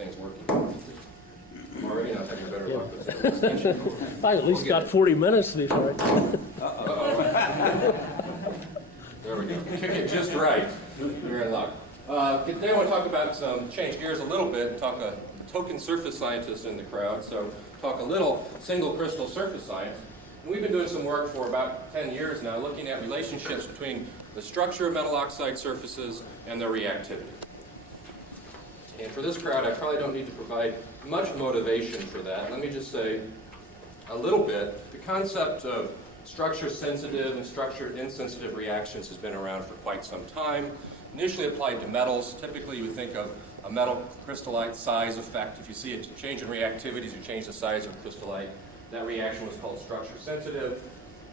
things working. I'm already not having a better luck with some extension. I at least got 40 minutes before I... There we go. Kick it just right. You're in luck. Today I want to talk about change gears a little bit and talk a token surface scientist in the crowd. So talk a little single crystal surface science. And we've been doing some work for about 10 years now looking at relationships between the structure of metal oxide surfaces and their reactivity. And for this crowd, I probably don't need to provide much motivation for that. Let me just say a little bit. The concept of structure-sensitive and structure-insensitive reactions has been around for quite some time. Initially applied to metals. Typically, you would think of a metal crystallite size effect. If you see a change in reactivities, you change the size of crystallite. That reaction was called structure-sensitive.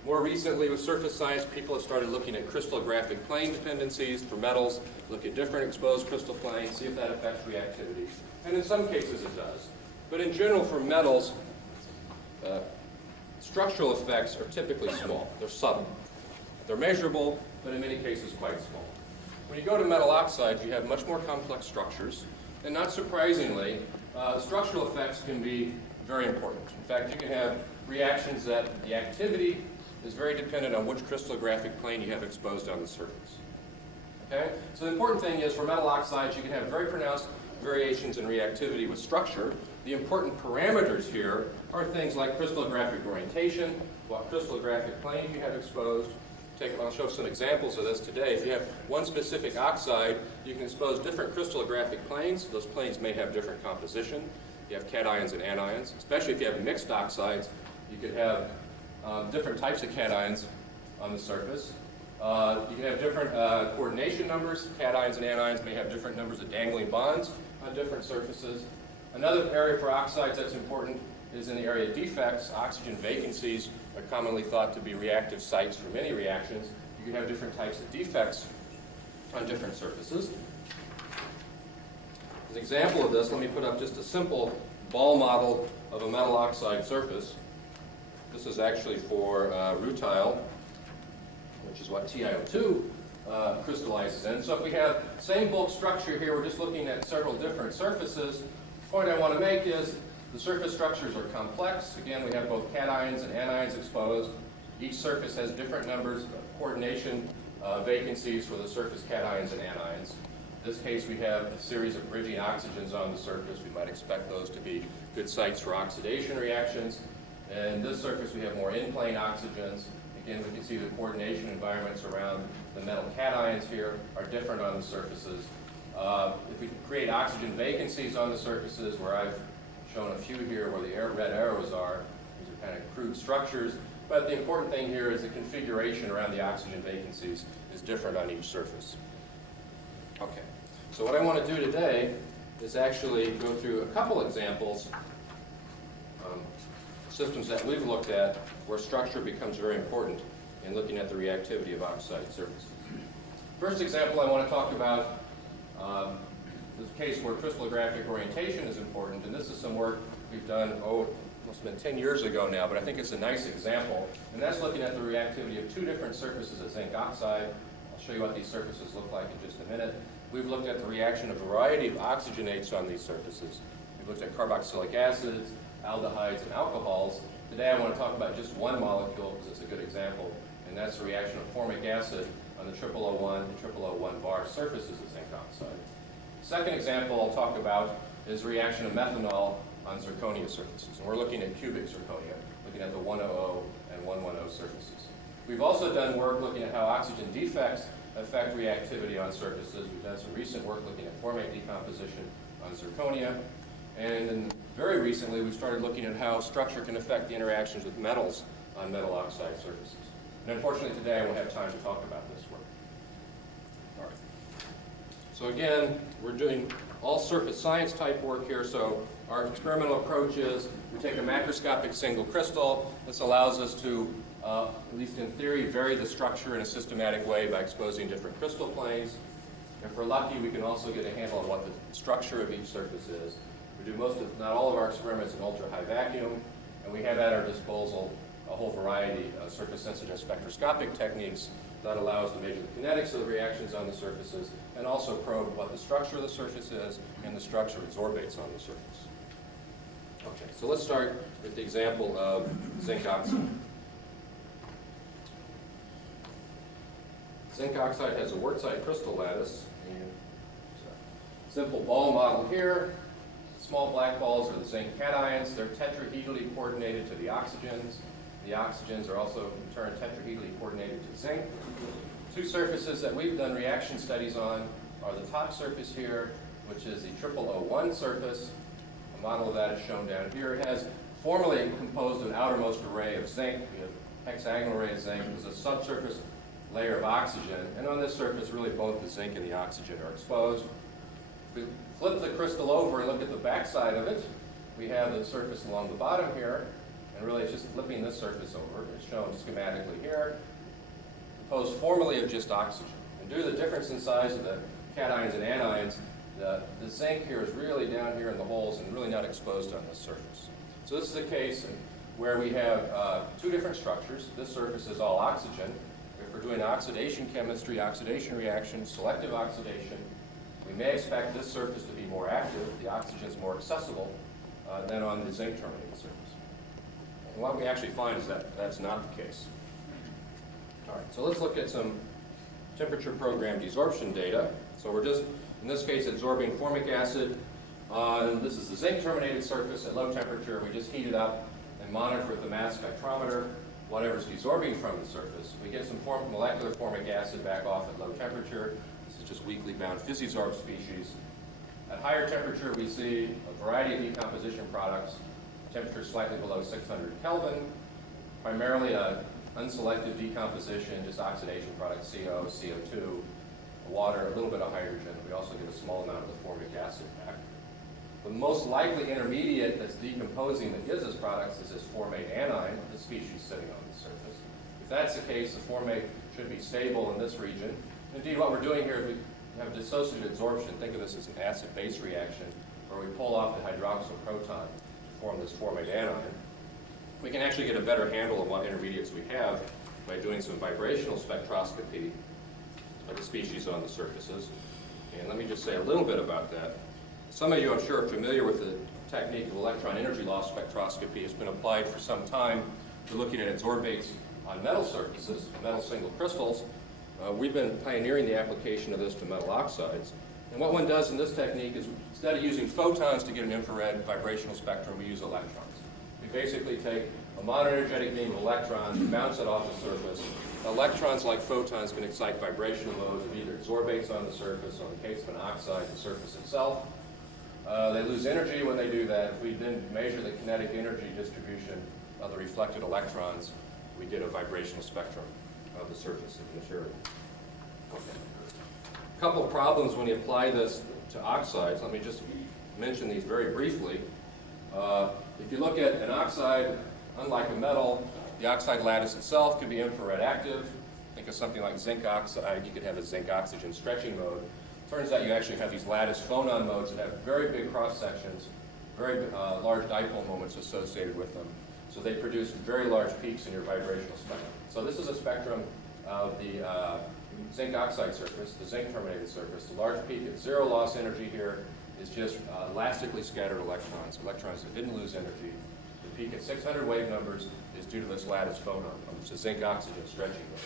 More recently, with surface science, people have started looking at crystallographic plane dependencies for metals, look at different exposed crystal planes, see if that affects reactivity. And in some cases, it does. But in general, for metals, structural effects are typically small. They're subtle. They're measurable, but in many cases quite small. When you go to metal oxides, you have much more complex structures. And not surprisingly, structural effects can be very important. In fact, you can have reactions that the activity is very dependent on which crystallographic plane you have exposed on the surface. Okay? So the important thing is for metal oxides, you can have very pronounced variations in reactivity with structure. The important parameters here are things like crystallographic orientation, what crystallographic plane you have exposed. I'll show some examples of this today. If you have one specific oxide, you can expose different crystallographic planes. Those planes may have different composition. You have cations and anions, especially if you have mixed oxides. You could have different types of cations on the surface. You can have different coordination numbers. Cations and anions may have different numbers of dangling bonds on different surfaces. Another area for oxides that's important is in the area of defects. Oxygen vacancies are commonly thought to be reactive sites for many reactions. You can have different types of defects on different surfaces. As an example of this, let me put up just a simple ball model of a metal oxide surface. This is actually for rutile, which is what TiO2 crystallizes in. So if we have same bulk structure here, we're just looking at several different surfaces. The point I want to make is the surface structures are complex. Again, we have both cations and anions exposed. Each surface has different numbers of coordination vacancies for the surface cations and anions. In this case, we have a series of bridging oxygens on the surface. We might expect those to be good sites for oxidation reactions. And this surface, we have more in-plane oxygens. Again, we can see the coordination environments around the metal cations here are different on the surfaces. If we create oxygen vacancies on the surfaces, where I've shown a few here where the red arrows are, these are kind of crude structures. But the important thing here is the configuration around the oxygen vacancies is different on each surface. Okay, so what I want to do today is actually go through a couple examples, systems that we've looked at where structure becomes very important in looking at the reactivity of oxide surfaces. First example I want to talk about is a case where crystallographic orientation is important, and this is some work we've done, must have been 10 years ago now, but I think it's a nice example, and that's looking at the reactivity of two different surfaces of zinc oxide. I'll show you what these surfaces look like in just a minute. We've looked at the reaction of a variety of oxygenates on these surfaces. We've looked at carboxylic acids, aldehydes, and alcohols. Today I want to talk about just one molecule because it's a good example, and that's the reaction of formic acid on the 0001 and 0001 bar surfaces of zinc oxide. Second example I'll talk about is the reaction of methanol on zirconia surfaces. And we're looking at cubic zirconia, looking at the 100 and 110 surfaces. We've also done work looking at how oxygen defects affect reactivity on surfaces. We've done some recent work looking at formate decomposition on zirconia. And then very recently, we've started looking at how structure can affect the interactions with metals on metal oxide surfaces. And unfortunately, today I won't have time to talk about this work. All right. So again, we're doing all surface science type work here. So our experimental approach is we take a macroscopic single crystal. This allows us to, at least in theory, vary the structure in a systematic way by exposing different crystal planes. If we're lucky, we can also get a handle on what the structure of each surface is. We do most, if not all, of our experiments in ultra-high vacuum, and we have at our disposal a whole variety of surface-sensitive spectroscopic techniques that That allows to measure the kinetics of the reactions on the surfaces and also probe what the structure of the surface is and the structure of adsorbates on the surface. Okay, so let's start with the example of zinc oxide. Zinc oxide has a quartzite crystal lattice. And simple ball model here. Small black balls are the zinc cations. They're tetrahedrally coordinated to the oxygens. The oxygens are also, in turn, tetrahedrally coordinated to zinc. Two surfaces that we've done reaction studies on are the top surface here, which is the 0001 surface. A model of that is shown down here. It has formally composed an outermost array of zinc. We have hexagonal array of zinc. There's a subsurface layer of oxygen. And on this surface, really both the zinc and the oxygen are exposed. If we flip the crystal over and look at the backside of it, we have the surface along the bottom here. And really, it's just flipping this surface over. It's shown schematically here, composed formally of just oxygen. And due to the difference in size of the cations and anions, the zinc here is really down here in the holes and really not exposed on this surface. So this is a case where we have two different structures. This surface is all oxygen. If we're doing oxidation chemistry, oxidation reactions, selective oxidation, we may expect this surface to be more active, the oxygen is more accessible than on the zinc-terminated surface. And what we actually find is that that's not the case. All right, so let's look at some temperature-programmed desorption data. So we're just, in this case, absorbing formic acid. This is the zinc-terminated surface at low temperature. We just heat it up and monitor with the mass spectrometer whatever's desorbing from the surface. We get some molecular formic acid back off at low temperature. This is just weakly bound physisorb species. At higher temperature, we see a variety of decomposition products. Temperature slightly below 600 Kelvin, primarily unselected decomposition, just oxidation products, CO, CO2, water, a little bit of hydrogen. We also get a small amount of the formic acid back. The most likely intermediate that's decomposing that gives us products is this formate anion, the species sitting on the surface. If that's the case, the formate should be stable in this region. Indeed, what we're doing here is we have dissociative adsorption. Think of this as an acid-base reaction where we pull off the hydroxyl proton to form this formate anion. We can actually get a better handle of what intermediates we have by doing some vibrational spectroscopy of the species on the surfaces. And let me just say a little bit about that. Some of you, I'm sure, are familiar with the technique of electron energy loss spectroscopy. It's been applied for some time to looking at adsorbates on metal surfaces, metal single crystals. We've been pioneering the application of this to metal oxides. And what one does in this technique is, instead of using photons to get an infrared vibrational spectrum, we use electrons. We basically take a monoenergetic beam of electrons, bounce it off the surface. Electrons, like photons, can excite vibrational modes of either adsorbates on the surface, or in the case of an oxide, the surface itself. They lose energy when they do that. If we then measure the kinetic energy distribution of the reflected electrons, we get a vibrational spectrum of the surface of the material. Okay. A couple of problems when you apply this to oxides. Let me just mention these very briefly. If you look at an oxide, unlike a metal, the oxide lattice itself can be infrared active. Think of something like zinc oxide. You could have a zinc oxygen stretching mode. Turns out you actually have these lattice phonon modes that have very big cross sections, very large dipole moments associated with them. So they produce very large peaks in your vibrational spectrum. So this is a spectrum of the zinc oxide surface, the zinc terminated surface. The large peak at zero loss energy here is just elastically scattered electrons, electrons that didn't lose energy. The peak at 600 wave numbers is due to this lattice phonon, which is zinc oxygen stretching mode.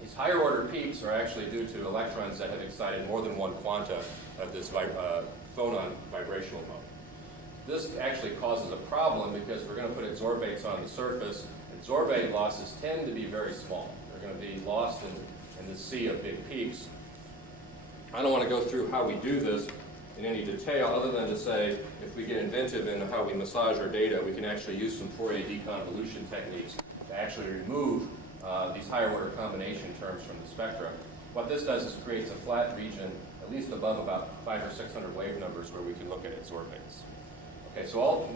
These higher order peaks are actually due to electrons that have excited more than one quanta of this phonon vibrational mode. This actually causes a problem because we're going to put adsorbates on the surface. Adsorbate losses tend to be very small. They're going to be lost in the sea of big peaks. I don't want to go through how we do this in any detail other than to say if we get inventive in how we massage our data, we can actually use some Fourier deconvolution techniques to actually remove these higher order combination terms from the spectra. What this does is creates a flat region, at least above about 500 or 600 wave numbers, where we can look at adsorbates. Okay, so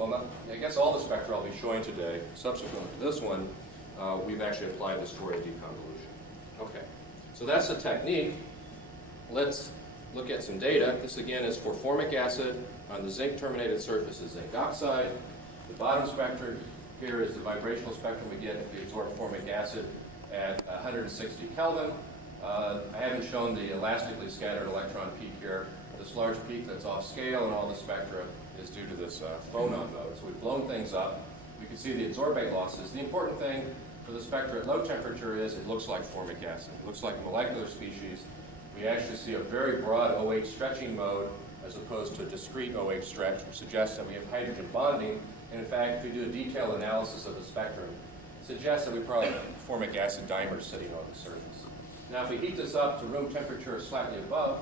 I guess all the spectra I'll be showing today, subsequent to this one, we've actually applied this Fourier deconvolution. Okay, so that's the technique. Let's look at some data. This again is for formic acid on the zinc terminated surface is zinc oxide. The bottom spectrum here is the vibrational spectrum we get if we absorb formic acid at 160 Kelvin. I haven't shown the elastically scattered electron peak here. This large peak that's off scale in all the spectra is due to this phonon mode. So we've blown things up. We can see the adsorbate losses. The important thing for the spectra at low temperature is it looks like formic acid. It looks like a molecular species. We actually see a very broad OH stretching mode as opposed to a discrete OH stretch, which suggests that we have hydrogen bonding. And in fact, if we do a detailed analysis of the spectrum, it suggests that we probably have formic acid dimers sitting on the surface. Now, if we heat this up to room temperature or slightly above,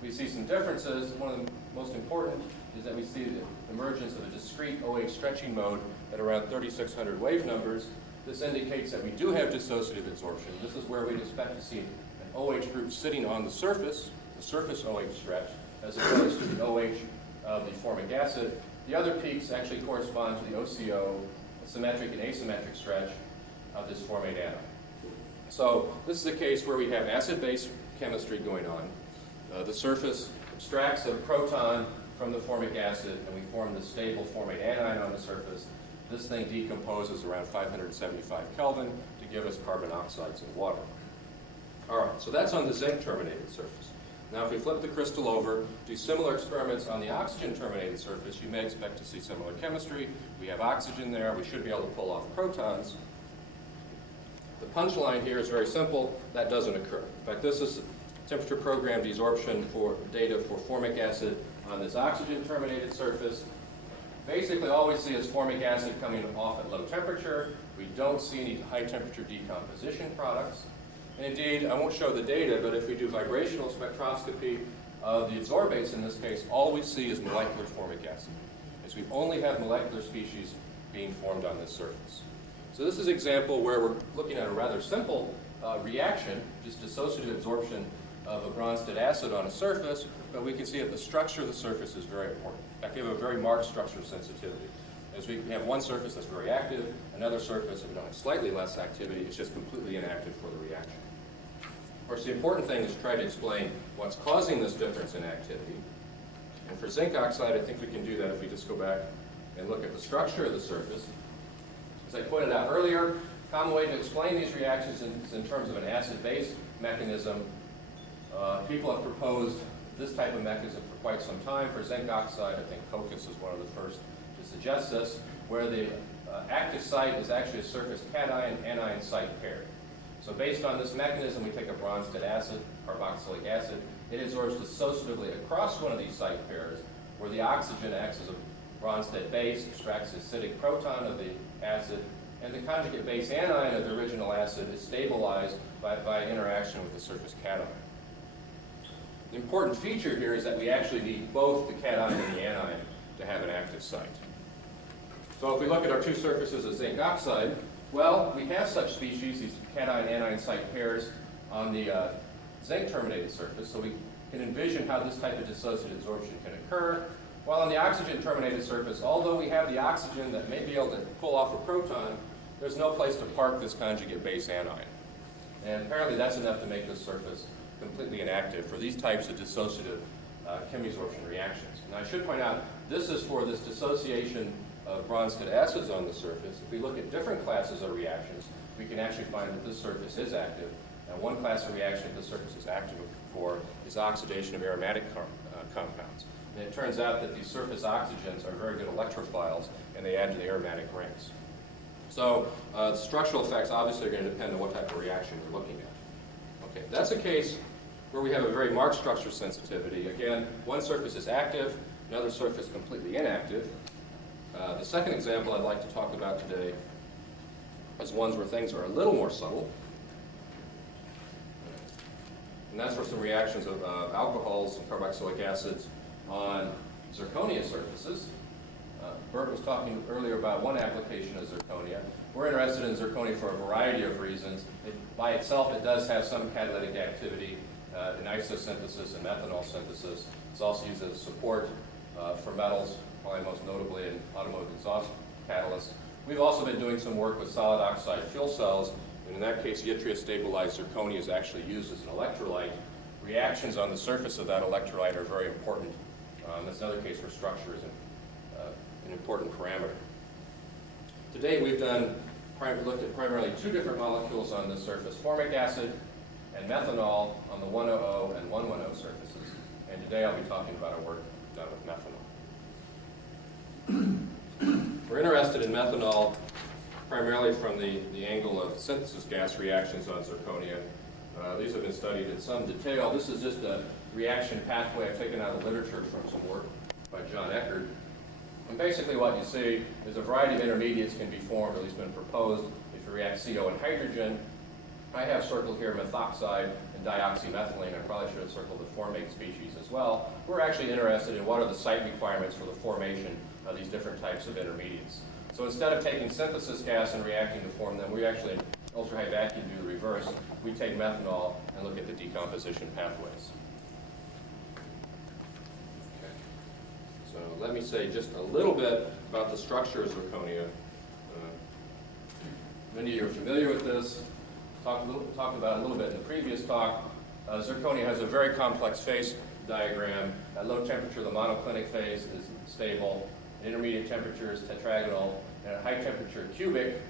we see some differences. One of the most important is that we see the emergence of a discrete OH stretching mode at around 3600 wave numbers. This indicates that we do have dissociative adsorption. This is where we'd expect to see an OH group sitting on the surface OH stretch, as opposed to the OH of the formic acid. The other peaks actually correspond to the OCO, the symmetric and asymmetric stretch of this formate atom. So this is a case where we have acid-base chemistry going on. The surface extracts a proton from the formic acid, and we form the stable formate anion on the surface. This thing decomposes around 575 Kelvin to give us carbon oxides and water. All right, so that's on the zinc-terminated surface. Now, if we flip the crystal over, do similar experiments on the oxygen-terminated surface, you may expect to see similar chemistry. We have oxygen there. We should be able to pull off protons. The punchline here is very simple. That doesn't occur. In fact, this is temperature programmed desorption for data for formic acid on this oxygen-terminated surface. Basically, all we see is formic acid coming off at low temperature. We don't see any high-temperature decomposition products. And indeed, I won't show the data, but if we do vibrational spectroscopy of the adsorbates in this case, all we see is molecular formic acid, as we only have molecular species being formed on this surface. So this is an example where we're looking at a rather simple reaction, just dissociative adsorption of a Bronsted acid on a surface, but we can see that the structure of the surface is very important. In fact, we have a very marked structural sensitivity. As we have one surface that's very active, another surface that we don't have slightly less activity, it's just completely inactive for the reaction. Of course, the important thing is to try to explain what's causing this difference in activity. And for zinc oxide, I think we can do that if we just go back and look at the structure of the surface. As I pointed out earlier, a common way to explain these reactions is in terms of an acid-base mechanism. People have proposed this type of mechanism for quite some time. For zinc oxide, I think Kokis is one of the first to suggest this, where the active site is actually a surface cation-anion site pair. So based on this mechanism, we take a Bronsted acid, carboxylic acid. It adsorbs dissociatively across one of these site pairs, where the oxygen acts as a Bronsted base, extracts the acidic proton of the acid, and the conjugate base anion of the original acid is stabilized by interaction with the surface cation. The important feature here is that we actually need both the cation and the anion to have an active site. So if we look at our two surfaces of zinc oxide, well, we have such species, these cation-anion site pairs, on the zinc-terminated surface, so we can envision how this type of dissociative adsorption can occur. While on the oxygen-terminated surface, although we have the oxygen that may be able to pull off a proton, there's no place to park this conjugate base anion. And apparently that's enough to make this surface completely inactive for these types of dissociative chemisorption reactions. And I should point out, this is for this dissociation of Bronsted acids on the surface. If we look at different classes of reactions, we can actually find that this surface is active. And one class of reaction this surface is active for is oxidation of aromatic compounds. And it turns out that these surface oxygens are very good electrophiles, and they add to the aromatic rings. So the structural effects obviously are going to depend on what type of reaction we're looking at. Okay, that's a case where we have a very marked structural sensitivity. Again, one surface is active, another surface completely inactive. The second example I'd like to talk about today is ones where things are a little more subtle. And that's for some reactions of alcohols and carboxylic acids on zirconia surfaces. Bert was talking earlier about one application of zirconia. We're interested in zirconia for a variety of reasons. By itself, it does have some catalytic activity in isosynthesis and methanol synthesis. It's also used as support for metals, probably most notably in automotive exhaust catalysts. We've also been doing some work with solid oxide fuel cells, and in that case, yttria-stabilized zirconia is actually used as an electrolyte. Reactions on the surface of that electrolyte are very important. That's another case where structure is an important parameter. To date, we've done looked at primarily two different molecules on this surface, formic acid and methanol on the 100 and 110 surfaces. And today I'll be talking about our work done with methanol. We're interested in methanol primarily from the angle of synthesis gas reactions on zirconia. These have been studied in some detail. This is just a reaction pathway I've taken out of literature from some work by John Eckert. And basically what you see is a variety of intermediates can be formed, or at least been proposed, if you react CO and hydrogen. I have circled here methoxide and dioxymethylene. I probably should have circled the formate species as well. We're actually interested in what are the site requirements for the formation of these different types of intermediates. So instead of taking synthesis gas and reacting to form them, we actually, in ultra-high vacuum, do the reverse. We take methanol and look at the decomposition pathways. So let me say just a little bit about the structure of zirconia. Many of you are familiar with this. Talked about it a little bit in the previous talk. Zirconia has a very complex phase diagram. At low temperature, the monoclinic phase is stable. At intermediate temperature is tetragonal. And at high temperature, cubic.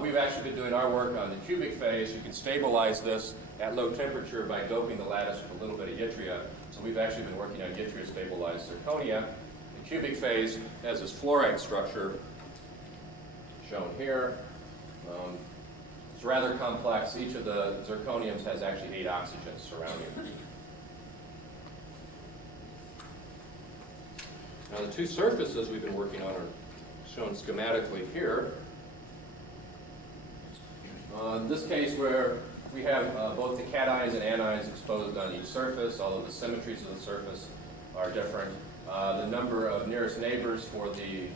We've actually been doing our work on the cubic phase. You can stabilize this at low temperature by doping the lattice with a little bit of yttria. So we've actually been working on yttria-stabilized zirconia. The cubic phase has this fluoride structure shown here. It's rather complex. Each of the zirconiums has actually 8 oxygens surrounding it. Now the two surfaces we've been working on are shown schematically here. In this case where we have both the cations and anions exposed on each surface, although the symmetries of the surface are different. The number of nearest neighbors for the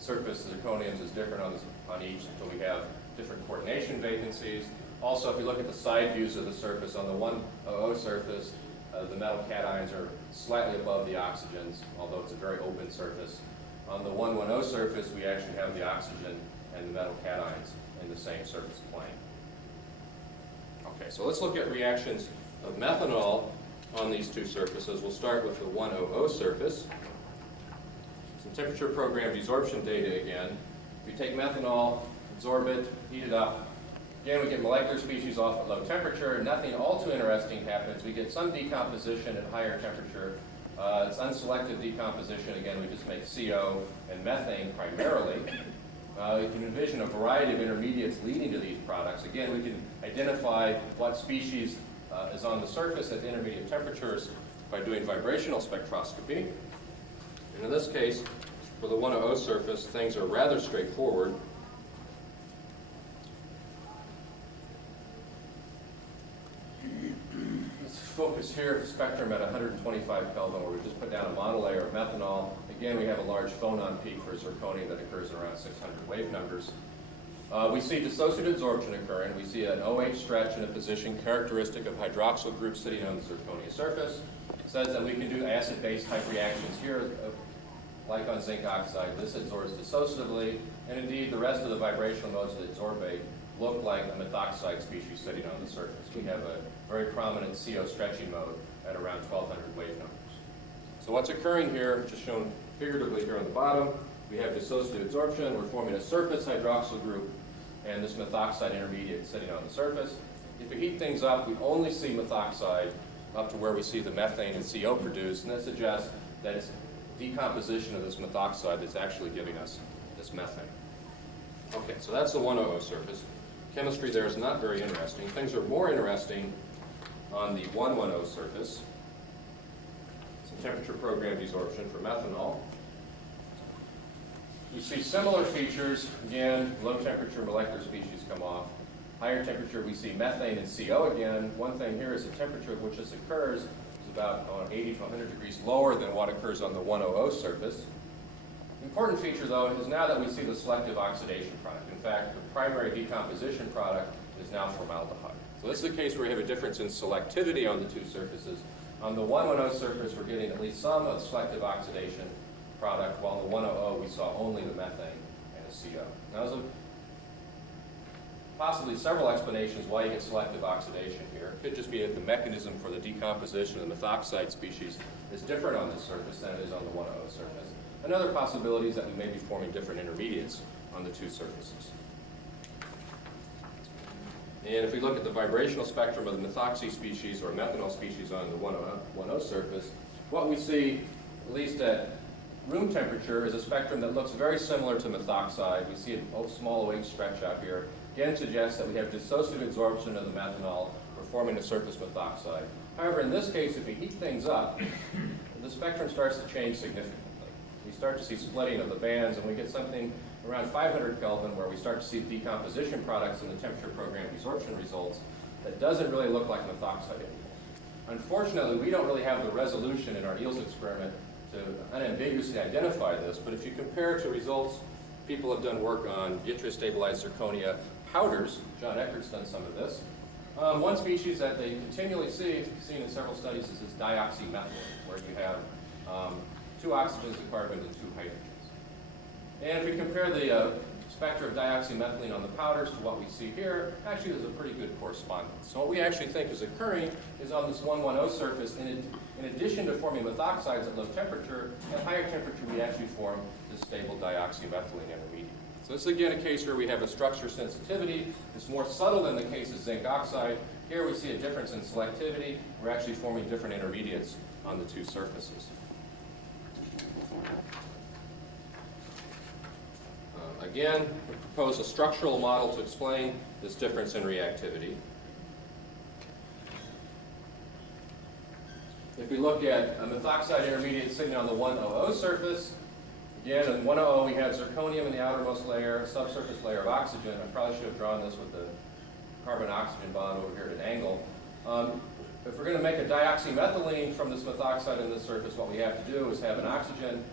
surface zirconiums is different on each, so we have different coordination vacancies. Also, if you look at the side views of the surface, on the 100 surface, the metal cations are slightly above the oxygens, although it's a very open surface. On the 110 surface, we actually have the oxygen and the metal cations in the same surface plane. Okay, so let's look at reactions of methanol on these two surfaces. We'll start with the 100 surface. Some temperature program desorption data again. We take methanol, absorb it, heat it up. Again, we get molecular species off at low temperature. Nothing all too interesting happens. We get some decomposition at higher temperature. It's unselective decomposition. Again, we just make CO and methane primarily. You can envision a variety of intermediates leading to these products. Again, we can identify what species is on the surface at the intermediate temperatures by doing vibrational spectroscopy. And in this case, for the 100 surface, things are rather straightforward. Let's focus here, spectrum at 125 Kelvin, where we just put down a monolayer of methanol. Again, we have a large phonon peak for zirconia that occurs around 600 wave numbers. We see dissociative adsorption occurring. We see an OH stretch in a position characteristic of hydroxyl groups sitting on the zirconia surface. It says that we can do acid-base type reactions here, like on zinc oxide. This adsorbs dissociatively, and indeed the rest of the vibrational modes that adsorbate look like a methoxide species sitting on the surface. We have a very prominent CO stretching mode at around 1200 wave numbers. So what's occurring here, just shown figuratively here on the bottom, we have dissociative adsorption. We're forming a surface hydroxyl group and this methoxide intermediate sitting on the surface. If we heat things up, we only see methoxide up to where we see the methane and CO produced, and that suggests that it's decomposition of this methoxide that's actually giving us this methane. Okay, so that's the 100 surface. Chemistry there is not very interesting. Things are more interesting on the 110 surface. Some temperature program desorption for methanol. You see similar features. Again, low temperature molecular species come off. Higher temperature, we see methane and CO again. One thing here is the temperature at which this occurs is about 80 to 100 degrees lower than what occurs on the 100 surface. Important feature, though, is now that we see the selective oxidation product. In fact, the primary decomposition product is now formaldehyde. So this is the case where we have a difference in selectivity on the two surfaces. On the 110 surface, we're getting at least some of the selective oxidation product, while in the 100 we saw only the methane and the CO. Now, there's possibly several explanations why you get selective oxidation here. It could just be that the mechanism for the decomposition of the methoxide species is different on this surface than it is on the 100 surface. Another possibility is that we may be forming different intermediates on the two surfaces. And if we look at the vibrational spectrum of the methoxy species or methanol species on the 1O surface, what we see, at least at room temperature, is a spectrum that looks very similar to methoxide. We see a small OH stretch out here. Again, suggests that we have dissociative adsorption of the methanol. We're forming a surface methoxide. However, in this case, if we heat things up, the spectrum starts to change significantly. We start to see splitting of the bands, and we get something around 500 Kelvin where we start to see decomposition products in the temperature program desorption results that doesn't really look like methoxide anymore. Unfortunately, we don't really have the resolution in our Eels experiment to unambiguously identify this, but if you compare to results, people have done work on yttrium-stabilized zirconia powders. John Eckert's done some of this. One species that they continually see, seen in several studies, is this dioxymethylene, where you have 2 oxygens of carbon and 2 hydrogens. And if we compare the spectra of dioxymethylene on the powders to what we see here, actually there's a pretty good correspondence. So what we actually think is occurring is on this 1,1,0 surface, in addition to forming methoxides at low temperature, at higher temperature we actually form this stable dioxymethylene intermediate. So this is again a case where we have a structure sensitivity. It's more subtle than the case of zinc oxide. Here we see a difference in selectivity. We're actually forming different intermediates on the 2 surfaces. Again, we propose a structural model to explain this difference in reactivity. If we look at a methoxide intermediate sitting on the 1,0 surface, again, in 1,0 we have zirconium in the outermost layer, a subsurface layer of oxygen. I probably should have drawn this with the carbon-oxygen bond over here at an angle. If we're going to make a dioxymethylene from this methoxide in this surface, what we have to do is have an oxygen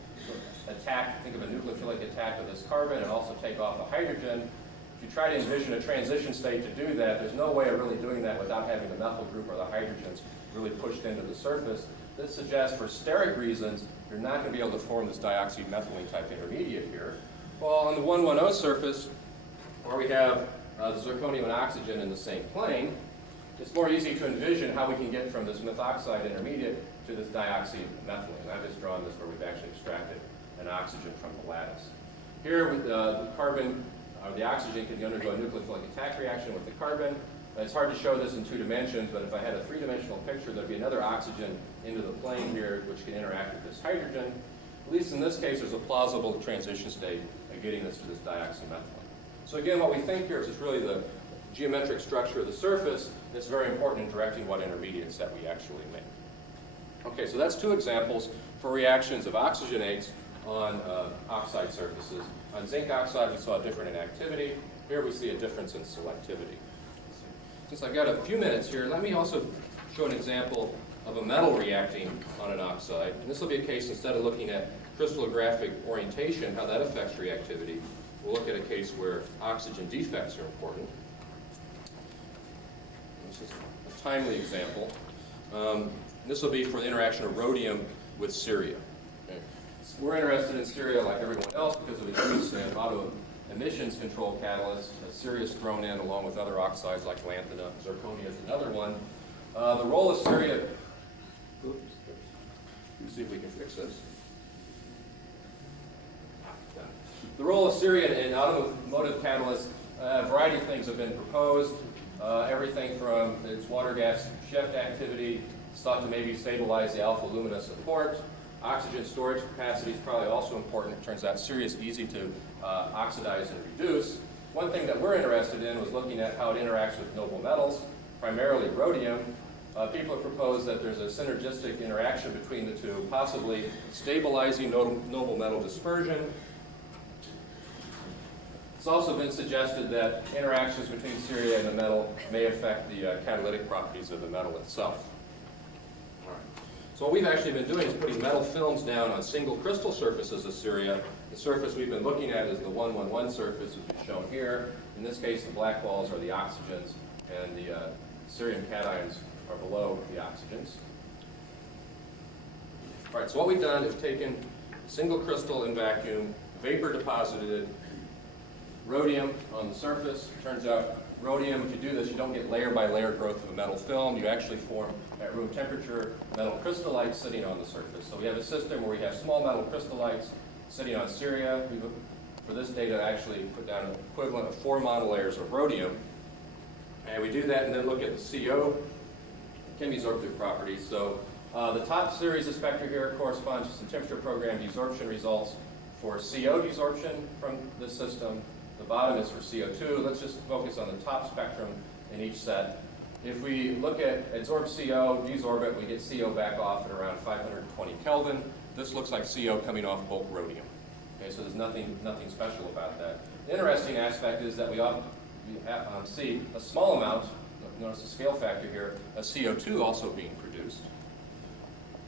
attack, think of a nucleophilic attack of this carbon, and also take off a hydrogen. If you try to envision a transition state to do that, there's no way of really doing that without having the methyl group or the hydrogens really pushed into the surface. This suggests for steric reasons, you're not going to be able to form this dioxymethylene type intermediate here. Well, on the 1,1,0 surface, where we have the zirconium and oxygen in the same plane, it's more easy to envision how we can get from this methoxide intermediate to this dioxymethylene. I've just drawn this where we've actually extracted an oxygen from the lattice. Here, with the carbon, the oxygen can undergo a nucleophilic attack reaction with the carbon. It's hard to show this in 2 dimensions, but if I had a 3-dimensional picture, there'd be another oxygen into the plane here, which can interact with this hydrogen. At least in this case, there's a plausible transition state of getting this to this dioxymethylene. So again, what we think here is just really the geometric structure of the surface that's very important in directing what intermediates that we actually make. Okay, so that's 2 examples for reactions of oxygenates on oxide surfaces. On zinc oxide, we saw a difference in activity. Here we see a difference in selectivity. Since I've got a few minutes here, let me also show an example of a metal reacting on an oxide. And this will be a case, instead of looking at crystallographic orientation, how that affects reactivity, we'll look at a case where oxygen defects are important. This is a timely example. This will be for the interaction of rhodium with ceria. Okay. We're interested in ceria like everyone else because of its use in auto emissions control catalysts. Ceria is thrown in along with other oxides like lanthanum. Zirconia is another one. The role of ceria, let's see if we can fix this. The role of ceria in automotive catalysts, a variety of things have been proposed. Everything from its water gas shift activity, it's thought to maybe stabilize the alpha lumina support. Oxygen storage capacity is probably also important. It turns out ceria is easy to oxidize and reduce. One thing that we're interested in was looking at how it interacts with noble metals, primarily rhodium. People have proposed that there's a synergistic interaction between the 2, possibly stabilizing noble metal dispersion. It's also been suggested that interactions between ceria and the metal may affect the catalytic properties of the metal itself. All right. So what we've actually been doing is putting metal films down on single crystal surfaces of ceria. The surface we've been looking at is the 1,1,1 surface, which is shown here. In this case, the black balls are the oxygens, and the cerium cations are below the oxygens. All right, so what we've done is taken a single crystal in vacuum, vapor deposited rhodium on the surface. It turns out rhodium, if you do this, you don't get layer by layer growth of a metal film. You actually form, at room temperature, metal crystallites sitting on the surface. So we have a system where we have small metal crystallites sitting on ceria. For this data, I actually put down an equivalent of 4 monolayers of rhodium. And we do that and then look at the CO chemisorptive properties. So the top series of spectra here corresponds to some temperature-programmed desorption results for CO desorption from this system. The bottom is for CO2. Let's just focus on the top spectrum in each set. If we look at adsorb CO, desorb it, we get CO back off at around 520 Kelvin. This looks like CO coming off bulk rhodium. Okay, so there's nothing special about that. The interesting aspect is that we see a small amount, notice the scale factor here, of CO2 also being produced.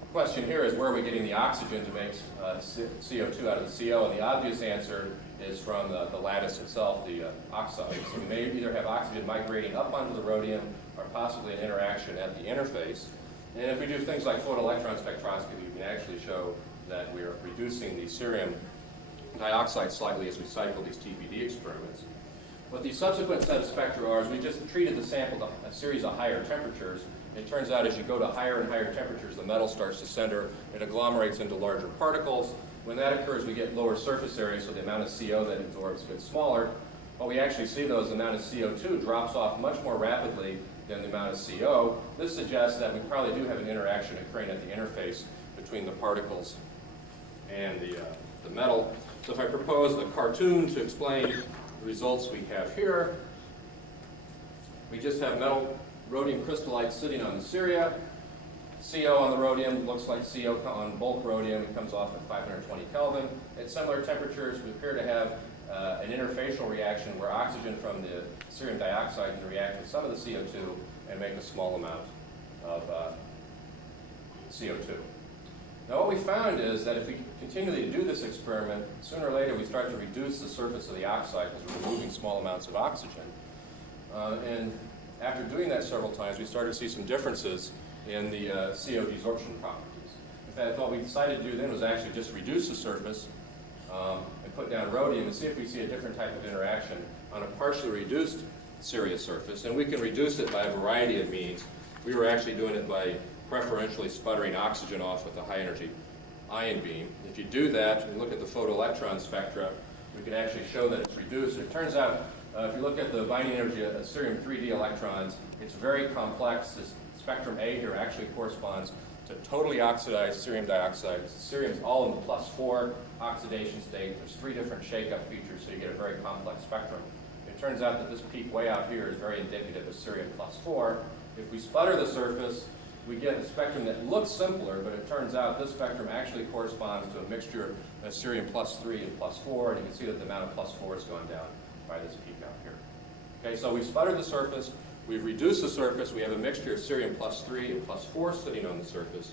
The question here is where are we getting the oxygen to make CO2 out of the CO? And the obvious answer is from the lattice itself, the oxide. So we may either have oxygen migrating up onto the rhodium or possibly an interaction at the interface. And if we do things like photoelectron spectroscopy, we can actually show that we are reducing the cerium dioxide slightly as we cycle these TPD experiments. What these subsequent set of spectra are is we just treated the sample to a series of higher temperatures. It turns out as you go to higher and higher temperatures, the metal starts to center. It agglomerates into larger particles. When that occurs, we get lower surface area, so the amount of CO that absorbs gets smaller. What we actually see, though, is the amount of CO2 drops off much more rapidly than the amount of CO. This suggests that we probably do have an interaction occurring at the interface between the particles and the metal. So if I propose a cartoon to explain the results we have here, we just have metal rhodium crystallites sitting on the ceria. CO on the rhodium looks like CO on bulk rhodium. It comes off at 520 Kelvin. At similar temperatures, we appear to have an interfacial reaction where oxygen from the cerium dioxide can react with some of the CO2 and make a small amount of CO2. Now what we found is that if we continually do this experiment, sooner or later we start to reduce the surface of the oxide because we're removing small amounts of oxygen. And after doing that several times, we started to see some differences in the CO desorption properties. In fact, what we decided to do then was actually just reduce the surface and put down rhodium and see if we see a different type of interaction on a partially reduced ceria surface. And we can reduce it by a variety of means. We were actually doing it by preferentially sputtering oxygen off with a high-energy ion beam. If you do that and look at the photoelectron spectra, we can actually show that it's reduced. It turns out, if you look at the binding energy of cerium 3D electrons, it's very complex. This spectrum A here actually corresponds to totally oxidized cerium dioxide. Cerium's all in the +4 oxidation state. There's 3 different shake-up features, so you get a very complex spectrum. It turns out that this peak way out here is very indicative of cerium +4. If we sputter the surface, we get a spectrum that looks simpler, but it turns out this spectrum actually corresponds to a mixture of cerium +3 and +4, and you can see that the amount of +4 has gone down by this peak out here. Okay, so we've sputtered the surface, we've reduced the surface, we have a mixture of cerium +3 and +4 sitting on the surface.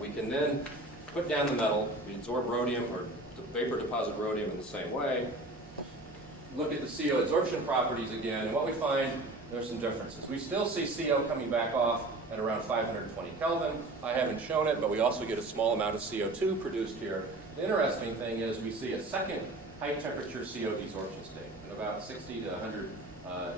We can then put down the metal, we absorb rhodium, or vapor deposit rhodium in the same way. Look at the CO adsorption properties again, and what we find, there's some differences. We still see CO coming back off at around 520 Kelvin. I haven't shown it, but we also get a small amount of CO2 produced here. The interesting thing is we see a second high temperature CO desorption state at about 60 to 100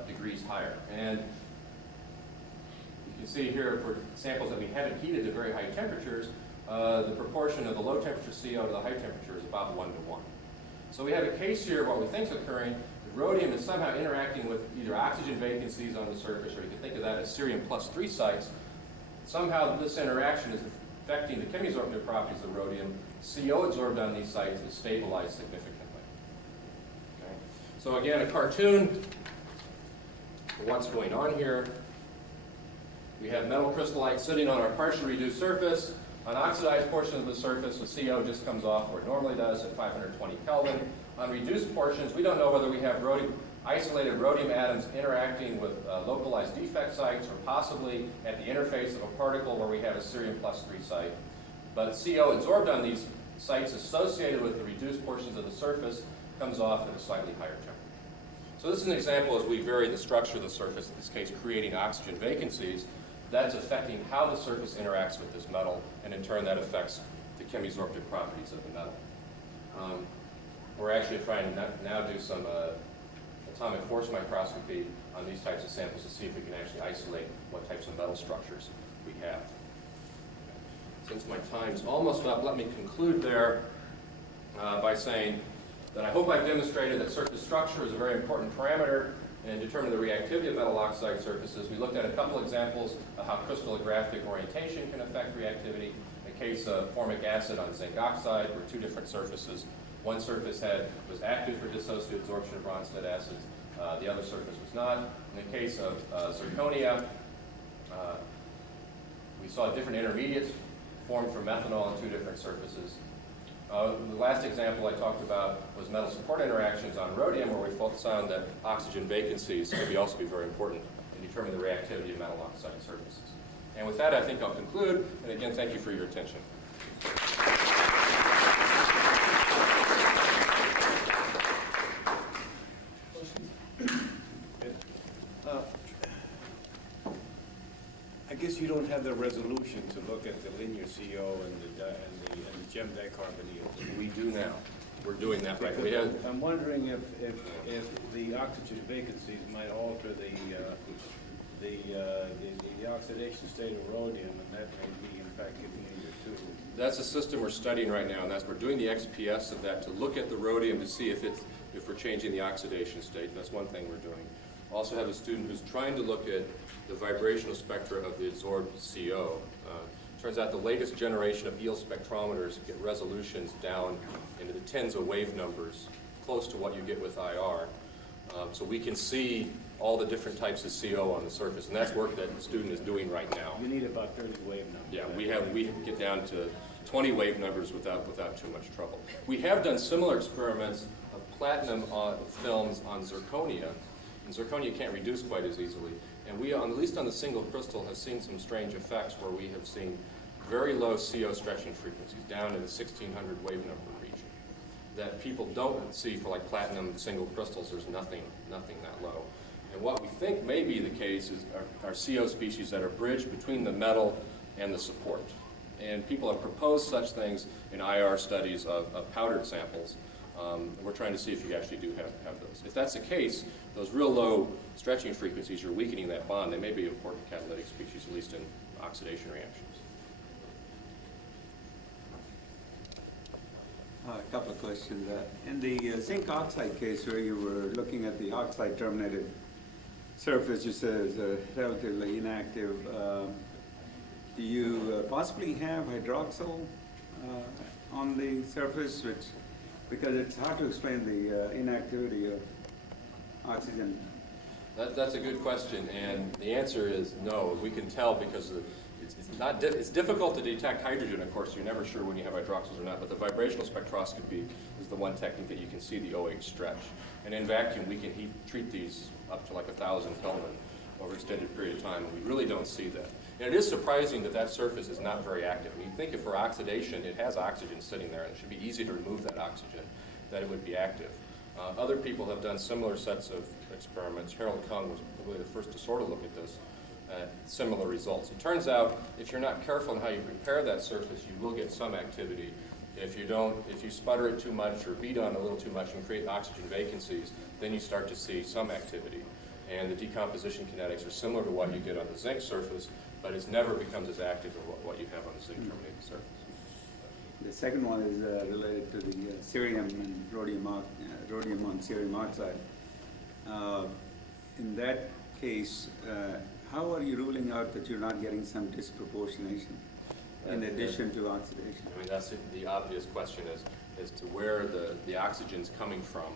degrees higher. And you can see here for samples that we haven't heated to very high temperatures, the proportion of the low temperature CO to the high temperature is about 1 to 1. So we have a case here of what we think is occurring. The rhodium is somehow interacting with either oxygen vacancies on the surface, or you can think of that as cerium +3 sites. Somehow this interaction is affecting the chemisorptive properties of rhodium. CO absorbed on these sites is stabilized significantly. Okay. So again, a cartoon of what's going on here. We have metal crystallites sitting on our partially reduced surface. An oxidized portion of the surface, the CO just comes off where it normally does at 520 Kelvin. On reduced portions, we don't know whether we have isolated rhodium atoms interacting with localized defect sites or possibly at the interface of a particle where we have a cerium +3 site. But CO absorbed on these sites associated with the reduced portions of the surface comes off at a slightly higher temperature. So this is an example as we vary the structure of the surface, in this case creating oxygen vacancies. That's affecting how the surface interacts with this metal, and in turn that affects the chemisorptive properties of the metal. We're actually trying to now do some atomic force microscopy on these types of samples to see if we can actually isolate what types of metal structures we have. Since my time's almost up, let me conclude there by saying that I hope I've demonstrated that surface structure is a very important parameter and determine the reactivity of metal oxide surfaces. We looked at a couple examples of how crystallographic orientation can affect reactivity. In the case of formic acid on zinc oxide, were two different surfaces. One surface was active for dissociative adsorption of Bronsted acids. The other surface was not. In the case of zirconia, we saw different intermediates formed from methanol on two different surfaces. The last example I talked about was metal support interactions on rhodium, where we found that oxygen vacancies could also be very important in determining the reactivity of metal oxide surfaces. And with that, I think I'll conclude. And again, thank you for your attention. I guess you don't have the resolution to look at the linear CO and the gem dicarbonyl. We do now. We're doing that right Because now. I'm wondering if the oxygen vacancies might alter the oxidation state of rhodium, and that may be in fact giving linear too. That's a system we're studying right now, and we're doing the XPS of that to look at the rhodium to see if we're changing the oxidation state. That's one thing we're doing. Also have a student who's trying to look at the vibrational spectra of the adsorbed CO. Turns out the latest generation of EEL spectrometers get resolutions down into the tens of wave numbers, close to what you get with IR. So we can see all the different types of CO on the surface, and that's work that the student is doing right now. You need about 30 wave numbers. Yeah, we get down to 20 wave numbers without too much trouble. We have done similar experiments of platinum films on zirconia, and zirconia can't reduce quite as easily. And we, at least on the single crystal, have seen some strange effects where we have seen very low CO stretching frequencies, down in the 1600 wave number region, that people don't see for like platinum single crystals. There's nothing that low. And what we think may be the case is are CO species that are bridged between the metal and the support. And people have proposed such things in IR studies of powdered samples. We're trying to see if you actually do have those. If that's the case, those real low stretching frequencies are weakening that bond. They may be important catalytic species, at least in oxidation reactions. A couple of questions. In the zinc oxide case where you were looking at the oxide terminated surface, you said is relatively inactive. Do you possibly have hydroxyl on the surface, because it's hard to explain the inactivity of oxygen? That's a good question, and the answer is no. We can tell because it's difficult to detect hydrogen, of course. You're never sure when you have hydroxyls or not, but the vibrational spectroscopy is the one technique that you can see the OH stretch. And in vacuum, we can treat these up to like 1,000 Kelvin over an extended period of time, and we really don't see that. And it is surprising that surface is not very active. I mean, you think if for oxidation, it has oxygen sitting there, and it should be easy to remove that oxygen, that it would be active. Other people have done similar sets of experiments. Harold Kung was probably the first to sort of look at this, similar results. It turns out if you're not careful in how you prepare that surface, you will get some activity. If you sputter it too much or beat on it a little too much and create oxygen vacancies, then you start to see some activity. And the decomposition kinetics are similar to what you get on the zinc surface, but it never becomes as active as what you have on the zinc terminated surface. The second one is related to the cerium and rhodium on cerium oxide. In that case, how are you ruling out that you're not getting some disproportionation in addition to oxidation? I mean, that's the obvious question as to where the oxygen's coming from.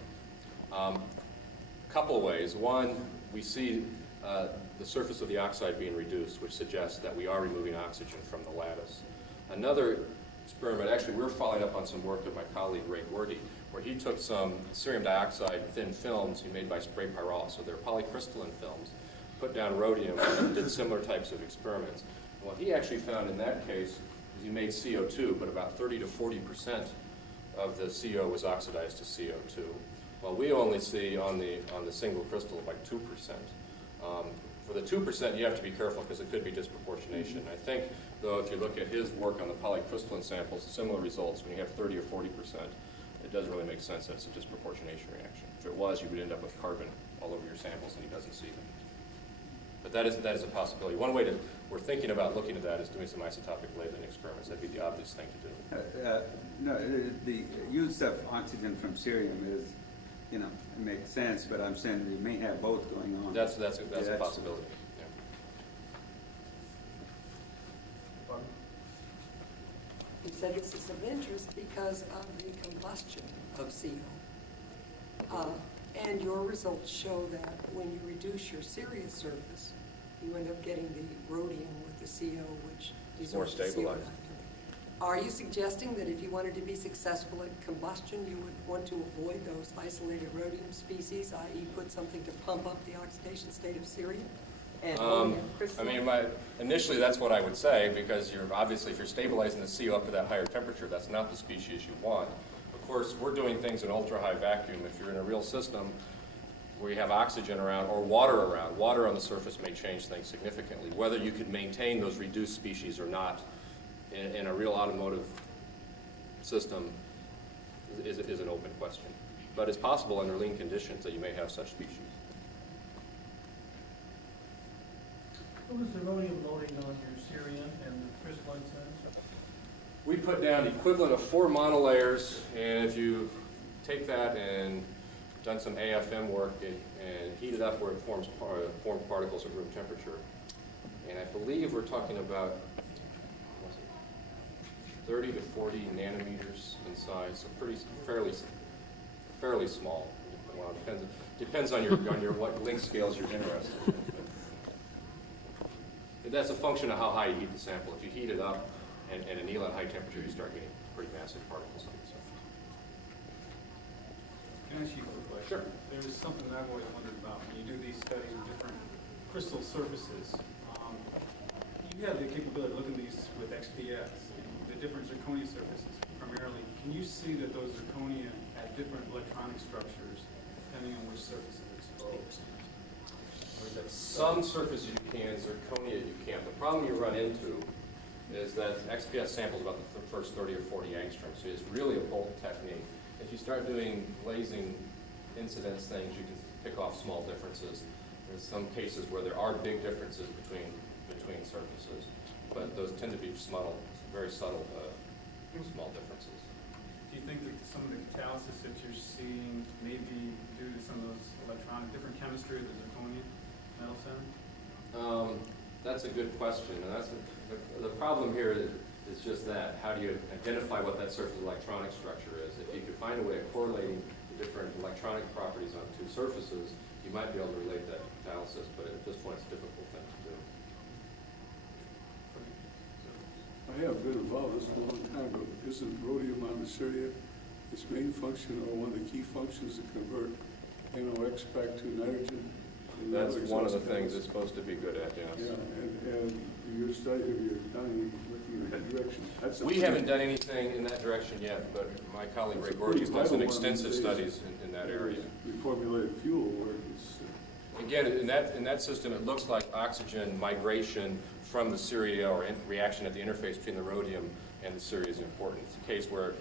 Couple ways. One, we see the surface of the oxide being reduced, which suggests that we are removing oxygen from the lattice. Another experiment, actually we're following up on some work of my colleague Ray Gordy, where he took some cerium dioxide thin films he made by spray pyrolysis, so they're polycrystalline films, put down rhodium, and did similar types of experiments. And what he actually found in that case is he made CO2, but about 30 to 40% of the CO was oxidized to CO2. Well, we only see on the single crystal like 2%. For the 2%, you have to be careful because it could be disproportionation. I think, though, if you look at his work on the polycrystalline samples, similar results. When you have 30 or 40%, it doesn't really make sense that it's a disproportionation reaction. If it was, you would end up with carbon all over your samples, and he doesn't see them. But that is a possibility. One way we're thinking about looking at that is doing some isotopic labeling experiments. That'd be the obvious thing to do. No, the use of oxygen from cerium you know, it makes sense, but I'm saying you may have both going on. That's a possibility. Yeah. You said this is of interest because of the combustion of CO. And your results show that when you reduce your Syria surface, you end up getting the rhodium with the CO, which More desorpts the CO. stabilized. Are you suggesting that if you wanted to be successful at combustion, you would want to avoid those isolated rhodium species, i.e. put something to pump up the oxidation state of Syria? And Initially that's what I would say, because obviously if you're stabilizing the CO up to that higher temperature, that's not the species you want. Of course, we're doing things in ultra-high vacuum. If you're in a real system where you have oxygen around or water around, water on the surface may change things significantly. Whether you could maintain those reduced species or not in a real automotive system is an open question. But it's possible under lean conditions that you may have such species. What was the rhodium loading on your Syrian and the crystalline centers? We put down the equivalent of 4 monolayers, and if you take that and done some AFM work and heat it up where it forms particles at room temperature, and I believe we're talking about 30 to 40 nanometers in size, so fairly small. Well, depends on your what length scales you're interested in. But that's a function of how high you heat the sample. If you heat it up and anneal at high temperature, you start getting pretty massive particles on the surface. Can I ask you a quick question? Sure. There's something that I've always wondered about when you do these studies of different crystal surfaces. You have the capability of looking at these with XPS, the different zirconia surfaces primarily. Can you see that those zirconia have different electronic structures depending on which surface is exposed? Or is that Some surfaces you can, zirconia you can't. The problem you run into is that XPS samples about the first 30 or 40 angstroms, so it's really a bulk technique. If you start doing glazing incidence things, you can pick off small differences. There's some cases where there are big differences between surfaces, but those tend to be very subtle, small differences. Do you think that some of the catalysis that you're seeing may be due to some of those different chemistry of the zirconia metal center? That's a good question, and the problem here is just that. How do you identify what that surface electronic structure is? If you could find a way of correlating the different electronic properties on 2 surfaces, you might be able to relate that to catalysis, but at this point it's a difficult thing to do. I have been involved this for a long time, but isn't rhodium on the Syria its main function or one of the key functions to convert NOx back to nitrogen? That's one of the things it's supposed to be good at, yes. Yeah, and your study, have you done any looking in that direction? We haven't done anything in that direction yet, but my colleague Ray Gordy has done some extensive studies in that area. Reformulated fuel where it's... Again, in that system, it looks like oxygen migration from the Syria or reaction at the interface between the rhodium and the Syria is important. It's a case where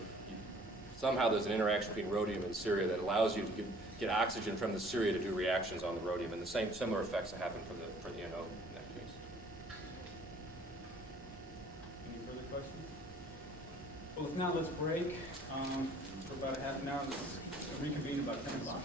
somehow there's an interaction between rhodium and Syria that allows you to get oxygen from the Syria to do reactions on the rhodium, and the similar effects that happen for the NO in that case. Any further questions? Well, if not, let's break for about a half an hour. Let's reconvene about 10 o'clock.